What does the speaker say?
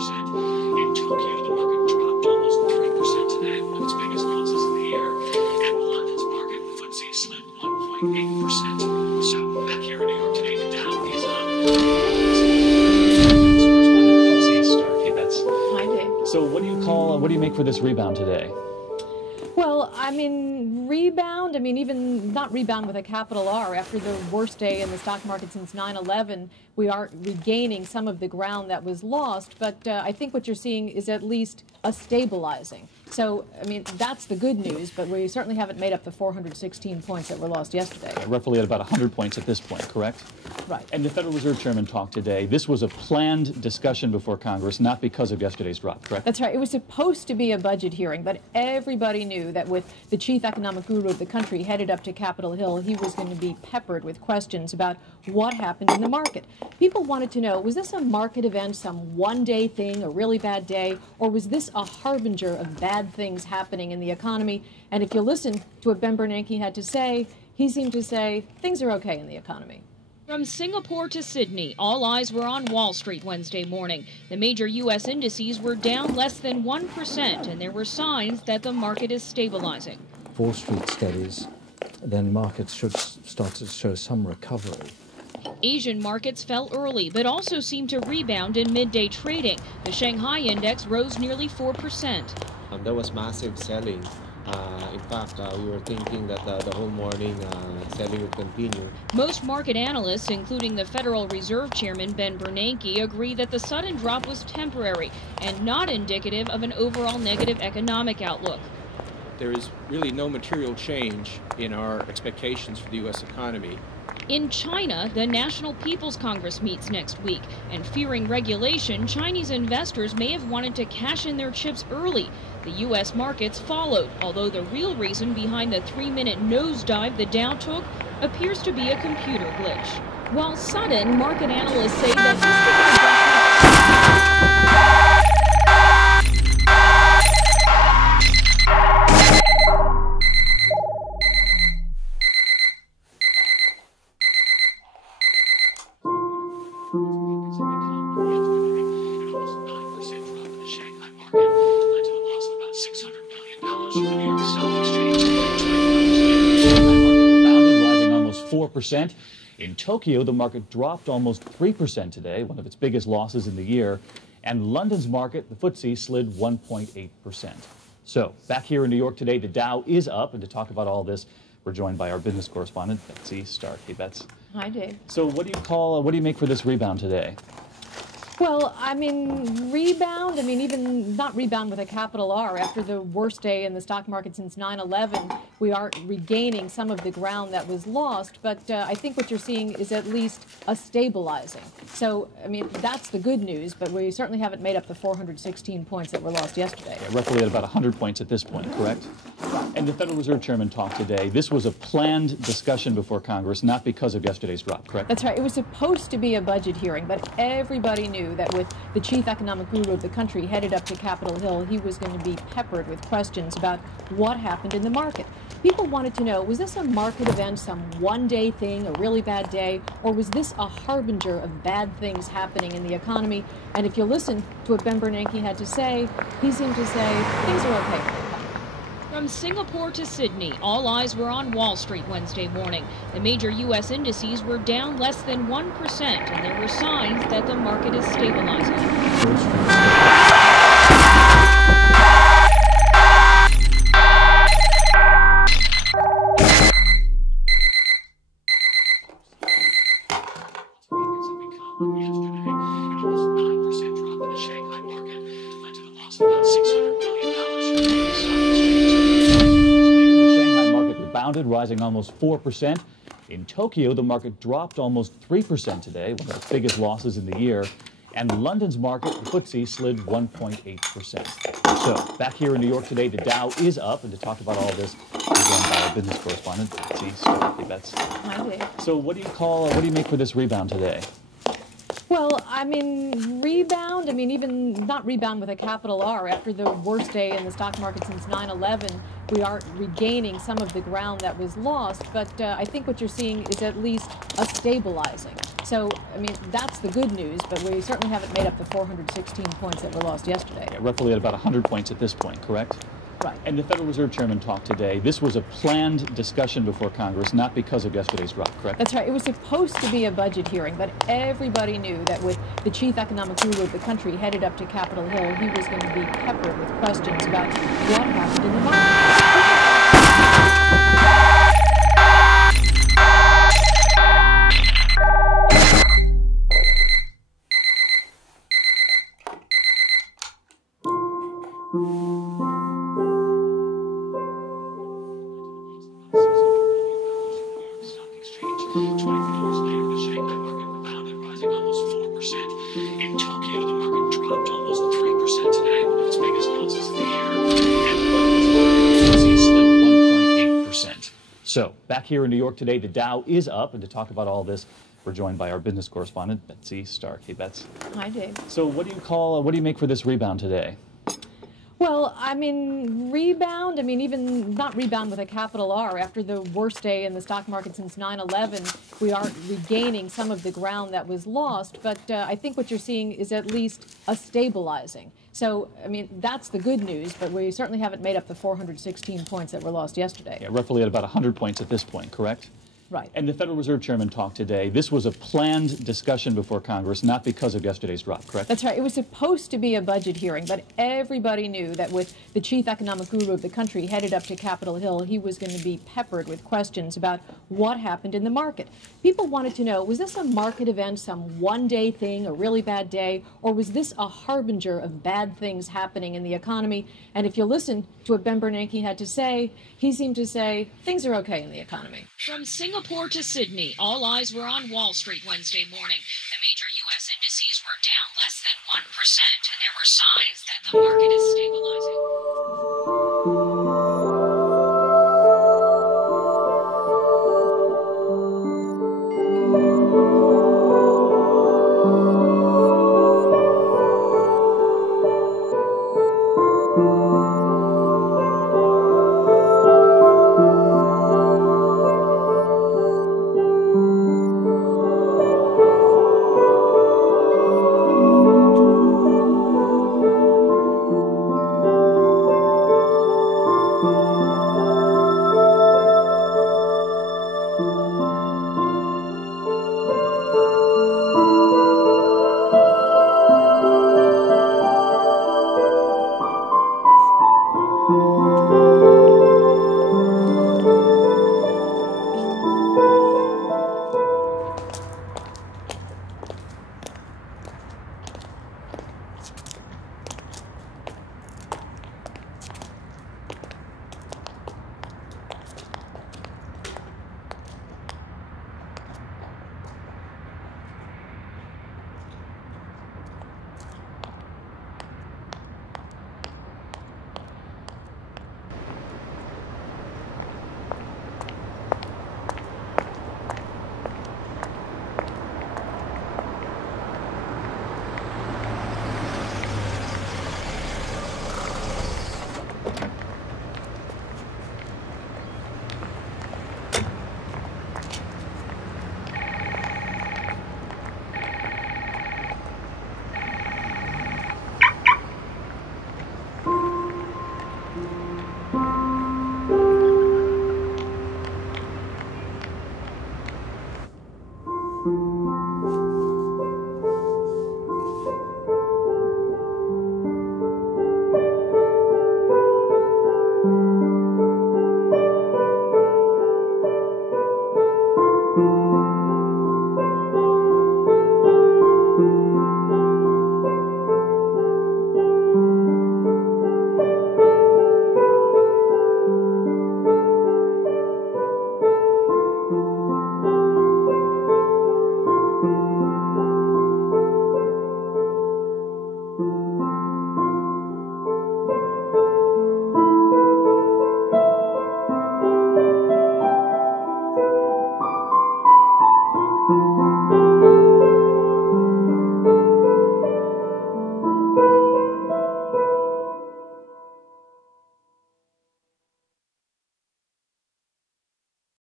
In Tokyo, the market dropped almost 3% today, one of its biggest losses of the year. And London's market, the FTSE, slid 1.8%. So, back here in New York today, the Dow is up. Hi, Dave. So what do you make for this rebound today? Well, I mean, rebound, even not rebound with a capital R. After the worst day in the stock market since 9/11, we are regaining some of the ground that was lost, but I think what you're seeing is at least a stabilizing. So, that's the good news, but we certainly haven't made up the 416 points that were lost yesterday. Roughly at about 100 points at this point, correct? Right. And the Federal Reserve Chairman talked today. This was a planned discussion before Congress, not because of yesterday's drop, correct? That's right. It was supposed to be a budget hearing, but everybody knew that with the chief economic guru of the country headed up to Capitol Hill, he was going to be peppered with questions about what happened in the market. People wanted to know, was this a market event, some one-day thing, a really bad day, or was this a harbinger of bad things happening in the economy? And if you listen to what Ben Bernanke had to say, he seemed to say things are okay in the economy. From Singapore to Sydney, all eyes were on Wall Street Wednesday morning. The major U.S. indices were down less than 1%, and there were signs that the market is stabilizing. If Wall Street steadies, then markets should start to show some recovery. Asian markets fell early, but also seemed to rebound in midday trading. The Shanghai index rose nearly 4%. There was massive selling. In fact, we were thinking that the whole morning selling would continue. Most market analysts, including the Federal Reserve Chairman Ben Bernanke, agree that the sudden drop was temporary and not indicative of an overall negative economic outlook. There is really no material change in our expectations for the U.S. economy. In China, the National People's Congress meets next week, and fearing regulation, Chinese investors may have wanted to cash in their chips early. The U.S. markets followed, although the real reason behind the 3-minute nosedive the Dow took appears to be a computer glitch. While sudden, market analysts say that Rising almost 4%. In Tokyo, the market dropped almost 3% today, one of its biggest losses in the year. And London's market, the FTSE, slid 1.8%. So, back here in New York today, the Dow is up. And to talk about all this, we're joined by our business correspondent, Betsy Stark. Hey, Bets. Hi, Dave. So what do you make for this rebound today? Well, rebound, even not rebound with a capital R. After the worst day in the stock market since 9/11, we are regaining some of the ground that was lost, but I think what you're seeing is at least a stabilizing. So, that's the good news, but we certainly haven't made up the 416 points that were lost yesterday. Yeah, roughly at about 100 points at this point, correct? And the Federal Reserve Chairman talked today. This was a planned discussion before Congress, not because of yesterday's drop, correct? That's right. It was supposed to be a budget hearing, but everybody knew that with the chief economic guru of the country headed up to Capitol Hill, he was going to be peppered with questions about what happened in the market. People wanted to know, was this a market event, some one-day thing, a really bad day, or was this a harbinger of bad things happening in the economy? And if you listen to what Ben Bernanke had to say, he seemed to say things are okay. From Singapore to Sydney, all eyes were on Wall Street Wednesday morning. The major U.S. indices were down less than 1%, and there were signs that the market is stabilizing. Yesterday, an almost 9% drop in the Shanghai market led to the loss of about $600 billion. The Shanghai market rebounded, rising almost 4%. In Tokyo, the market dropped almost 3% today, one of its biggest losses in the year. And London's market, the FTSE, slid 1.8%. So, back here in New York today, the Dow is up. And to talk about all this, we're joined by our business correspondent, Betsy Stark. Hey, Bets. Hi, Dave. So what do you make for this rebound today? Well, I mean, rebound, I mean, even not rebound with a capital R. After the worst day in the stock market since 9/11, we are regaining some of the ground that was lost. But I think what you're seeing is at least a stabilizing. So, I mean, that's the good news, but we certainly haven't made up the 416 points that were lost yesterday. Yeah, roughly at about 100 points at this point, correct? Right. And the Federal Reserve Chairman talked today. This was a planned discussion before Congress, not because of yesterday's drop, correct? That's right. It was supposed to be a budget hearing, but everybody knew that with the chief economic guru of the country headed up to Capitol Hill, he was going to be peppered with questions about what happened in the market. In Tokyo, the market dropped almost 3% today, one of its biggest losses of the year. And London's slid 1.8%. So, back here in New York today, the Dow is up, and to talk about all this, we're joined by our business correspondent, Betsy Stark. Hey, Bets. Hi, Dave. So, what do you make for this rebound today? Well, I mean, rebound, I mean, even not rebound with a capital R. After the worst day in the stock market since 9/11, we are regaining some of the ground that was lost. But I think what you're seeing is at least a stabilizing. So, I mean, that's the good news, but we certainly haven't made up the 416 points that were lost yesterday. Yeah, roughly at about 100 points at this point, correct? Right. And the Federal Reserve Chairman talked today. This was a planned discussion before Congress, not because of yesterday's drop, correct? That's right. It was supposed to be a budget hearing, but everybody knew that with the chief economic guru of the country headed up to Capitol Hill, he was going to be peppered with questions about what happened in the market. People wanted to know, was this a market event, some one-day thing, a really bad day, or was this a harbinger of bad things happening in the economy? And if you listen to what Ben Bernanke had to say, he seemed to say things are okay in the economy. From Singapore to Sydney, all eyes were on Wall Street Wednesday morning. The major U.S. indices were down less than 1%, and there were signs that the market is stabilizing.